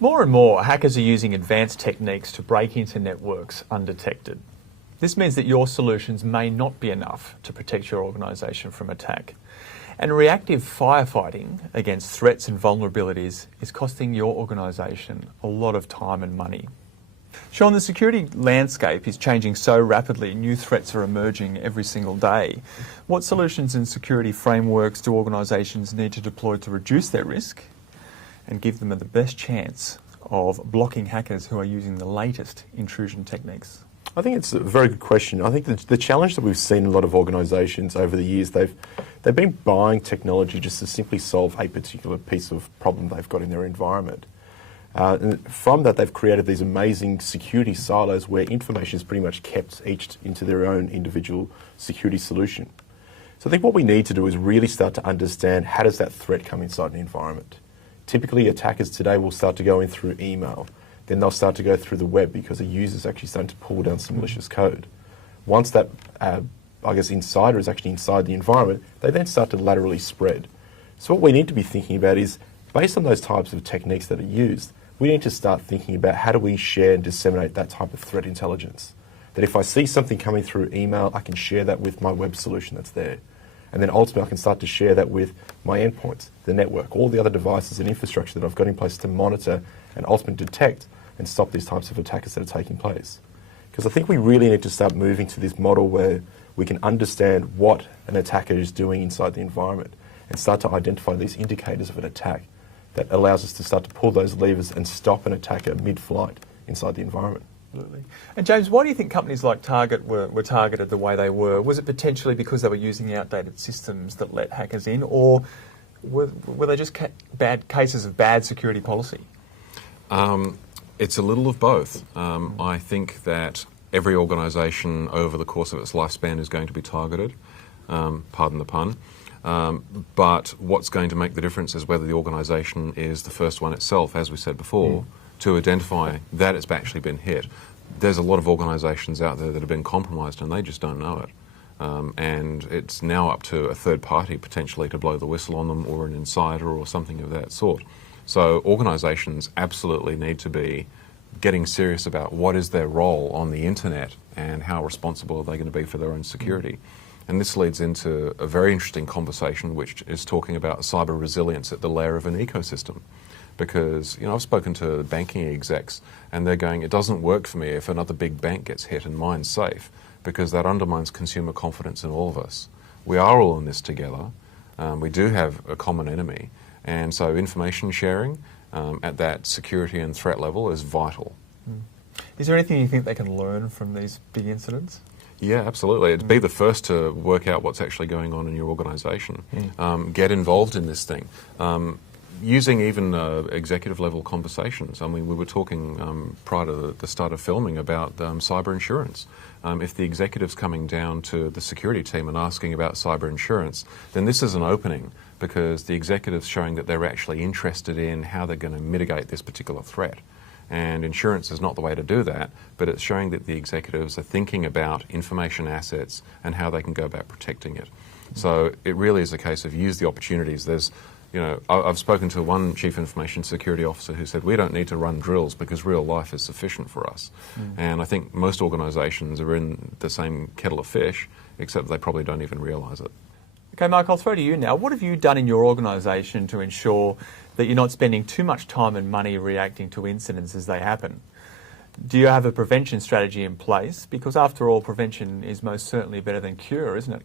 More and more, hackers are using advanced techniques to break into networks undetected. This means that your solutions may not be enough to protect your organisation from attack. And reactive firefighting against threats and vulnerabilities is costing your organisation a lot of time and money. Sean, the security landscape is changing so rapidly, new threats are emerging every single day. What solutions and security frameworks do organisations need to deploy to reduce their risk and give them the best chance of blocking hackers who are using the latest intrusion techniques? I think it's a very good question. I think the challenge that we've seen in a lot of organisations over the years, they've been buying technology just to simply solve a particular piece of problem they've got in their environment. And from that, they've created these amazing security silos where information is pretty much kept each into their own individual security solution. So I think what we need to do is really start to understand, how does that threat come inside an environment? Typically, attackers today will start to go in through email. Then they'll start to go through the web because a user's actually starting to pull down some malicious code. Once that, insider is actually inside the environment, they then start to laterally spread. So what we need to be thinking about is, based on those types of techniques that are used, we need to start thinking about how do we share and disseminate that type of threat intelligence. That if I see something coming through email, I can share that with my web solution that's there. And then ultimately I can start to share that with my endpoints, the network, all the other devices and infrastructure that I've got in place to monitor and ultimately detect and stop these types of attackers that are taking place. Because I think we really need to start moving to this model where we can understand what an attacker is doing inside the environment and start to identify these indicators of an attack that allows us to start to pull those levers and stop an attacker mid-flight inside the environment. Absolutely. And James, why do you think companies like Target were targeted the way they were? Was it potentially because they were using the outdated systems that let hackers in, or were they just bad cases of bad security policy? It's a little of both. I think that every organisation over the course of its lifespan is going to be targeted, pardon the pun. But what's going to make the difference is whether the organisation is the first one itself, as we said before, to identify that it's actually been hit. There's a lot of organisations out there that have been compromised and they just don't know it. And it's now up to a third party potentially to blow the whistle on them, or an insider or something of that sort. So organisations absolutely need to be getting serious about what is their role on the internet and how responsible are they going to be for their own security. And this leads into a very interesting conversation which is talking about cyber resilience at the layer of an ecosystem. Because, I've spoken to banking execs and they're going, it doesn't work for me if another big bank gets hit and mine's safe, because that undermines consumer confidence in all of us. We are all in this together. We do have a common enemy. And so information sharing at that security and threat level is vital. Is there anything you think they can learn from these big incidents? Yeah, absolutely. It'd be the first to work out what's actually going on in your organisation. Get involved in this thing. Using even executive level conversations. I mean, we were talking prior to the start of filming about cyber insurance. If the executive's coming down to the security team and asking about cyber insurance, then this is an opening, because the executive's showing that they're actually interested in how they're going to mitigate this particular threat. And insurance is not the way to do that, but it's showing that the executives are thinking about information assets and how they can go about protecting it. So it really is a case of use the opportunities. I've spoken to one chief information security officer who said, we don't need to run drills because real life is sufficient for us. And I think most organisations are in the same kettle of fish, except they probably don't even realise it. Okay, Mike, I'll throw to you now. What have you done in your organisation to ensure that you're not spending too much time and money reacting to incidents as they happen? Do you have a prevention strategy in place? Because after all, prevention is most certainly better than cure, isn't it?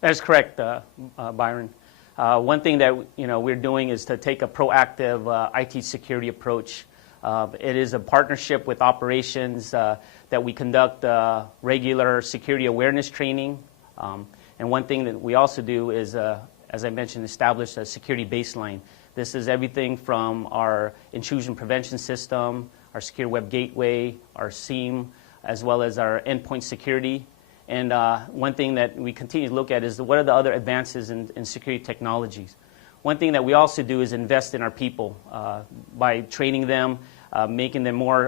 That is correct, Byron. One thing that we're doing is to take a proactive IT security approach. It is a partnership with operations that we conduct regular security awareness training. And one thing that we also do is, as I mentioned, establish a security baseline. This is everything from our intrusion prevention system, our secure web gateway, our SIEM, as well as our endpoint security. And one thing that we continue to look at is what are the other advances in security technologies. One thing that we also do is invest in our people by training them, making them more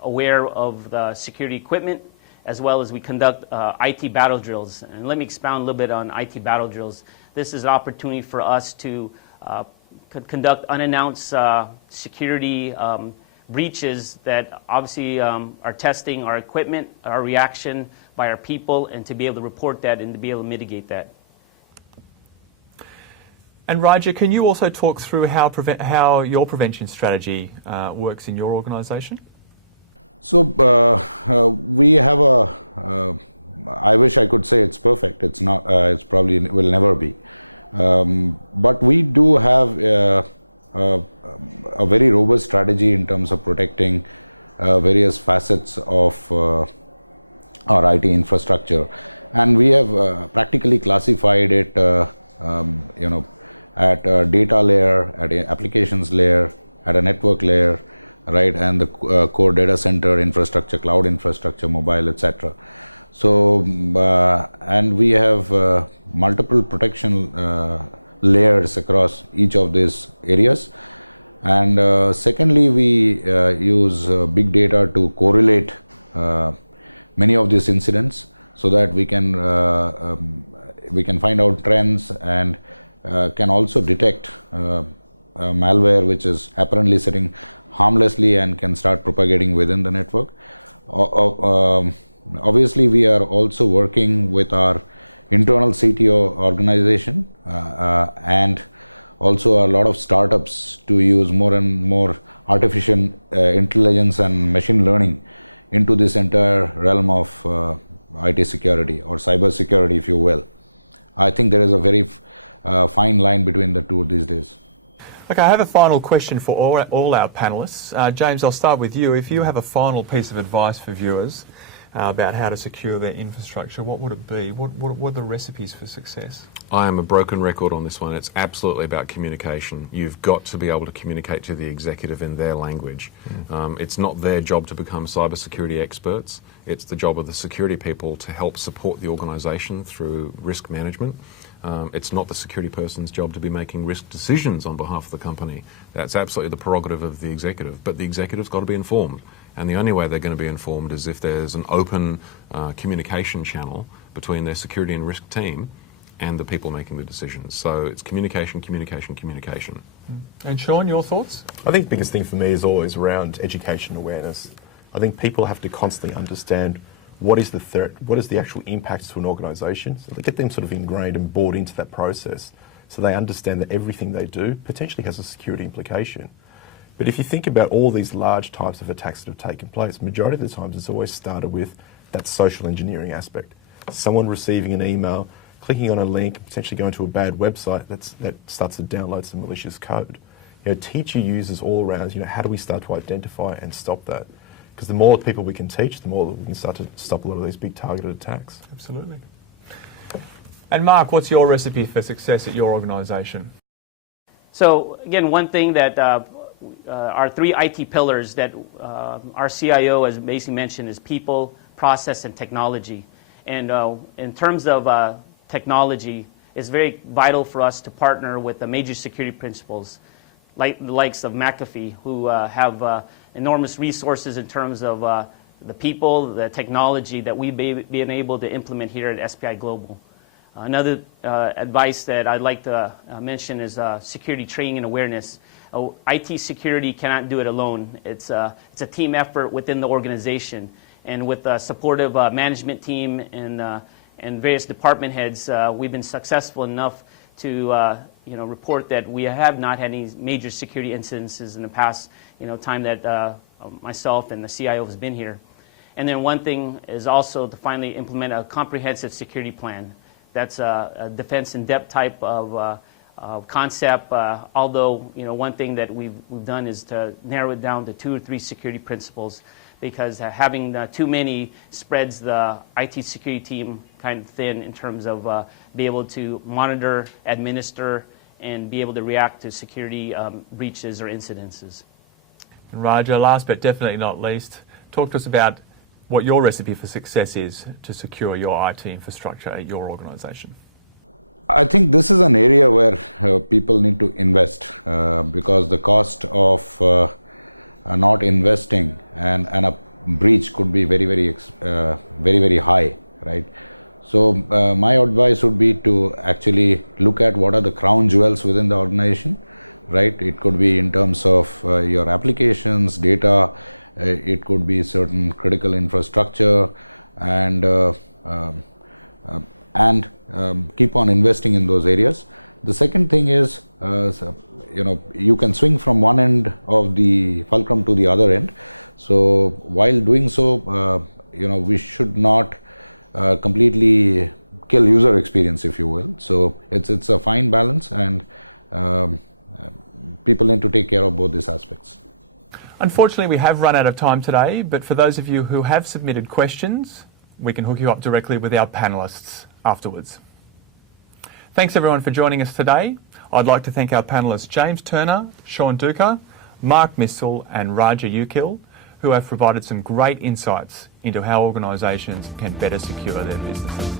aware of the security equipment, as well as we conduct IT battle drills. And let me expound a little bit on IT battle drills. This is an opportunity for us to conduct unannounced security breaches that obviously are testing our equipment, our reaction by our people, and to be able to report that and to be able to mitigate that. And Raja, can you also talk through how your prevention strategy works in your organisation? So we have I wish I could say it's perfect. It's not. It's probably will never be. But we do have a very robust strategy in terms of protecting various facets of our IT infrastructure, and we have practically classified it, at a data layer, at an applications layer, at a network layer, right, and the core data center infrastructure, cloud infrastructure, mobile, etc. So, and we have multiple protection layers across each of these areas. And secondly, we use big data to correlate many of these incidents so that we can find out trends and can also detect malware which is apparently sitting harmlessly and can start propagating within the network. Obviously, we are also working with our internal CTO organization and also a lot of startups to use more and more artificial intelligence and machine learning into this entire realm of IT security or cyber security, if you will. I think there is a very fine line between the two these days. Okay, I have a final question for all our panellists. James, I'll start with you. If you have a final piece of advice for viewers about how to secure their infrastructure, what would it be? What are the recipes for success? I am a broken record on this one. It's absolutely about communication. You've got to be able to communicate to the executive in their language. It's not their job to become cybersecurity experts. It's the job of the security people to help support the organisation through risk management. It's not the security person's job to be making risk decisions on behalf of the company. That's absolutely the prerogative of the executive. But the executive's got to be informed. And the only way they're going to be informed is if there's an open communication channel between their security and risk team and the people making the decisions. So it's communication, communication, communication. And Sean, your thoughts? I think the biggest thing for me is always around education awareness. I think people have to constantly understand what is the threat, what is the actual impact to an organisation, so they get them sort of ingrained and bought into that process so they understand that everything they do potentially has a security implication. But if you think about all these large types of attacks that have taken place, majority of the times it's always started with that social engineering aspect. Someone receiving an email, clicking on a link, potentially going to a bad website that starts to download some malicious code. Teach your users all around, how do we start to identify and stop that? Because the more people we can teach, the more we can start to stop a lot of these big targeted attacks. Absolutely. And Mark, what's your recipe for success at your organisation? So again, one thing that our three IT pillars that our CIO has basically mentioned is people, process, and technology. And in terms of technology, it's very vital for us to partner with the major security principals, like the likes of McAfee, who have enormous resources in terms of the people, the technology that we've been able to implement here at SPI Global. Another advice that I'd like to mention is security training and awareness. IT security cannot do it alone. It's a team effort within the organization. And with a supportive management team and various department heads, we've been successful enough to report that we have not had any major security incidences in the past time that myself and the CIO has been here. And then one thing is also to finally implement a comprehensive security plan. That's a defense in depth type of concept. Although one thing that we've done is to narrow it down to 2 or 3 security principles, because having too many spreads the IT security team kind of thin in terms of be able to monitor, administer, and be able to react to security breaches or incidences. Raja, last but definitely not least, talk to us about what your recipe for success is to secure your IT infrastructure at your organisation. I think this is an area where people need to invest because the cost of not investing and a breach could be very, very high, right? So my advice would be to actually look at what are the crown jewels within the organization, right? It could be in terms of your applications, data, it could be certain critical infrastructure, and keep on investing in those areas. The second thing is, you can swing from one end of the fulcrum to the other end. So while doing so, we should not completely kill user experience, if you will. So it's a fine balance, and people need to take care of both these aspects. Unfortunately, we have run out of time today, but for those of you who have submitted questions, we can hook you up directly with our panellists afterwards. Thanks everyone for joining us today. I'd like to thank our panellists James Turner, Sean Duca, Mark Mistel and Raja Ukil, who have provided some great insights into how organisations can better secure their business.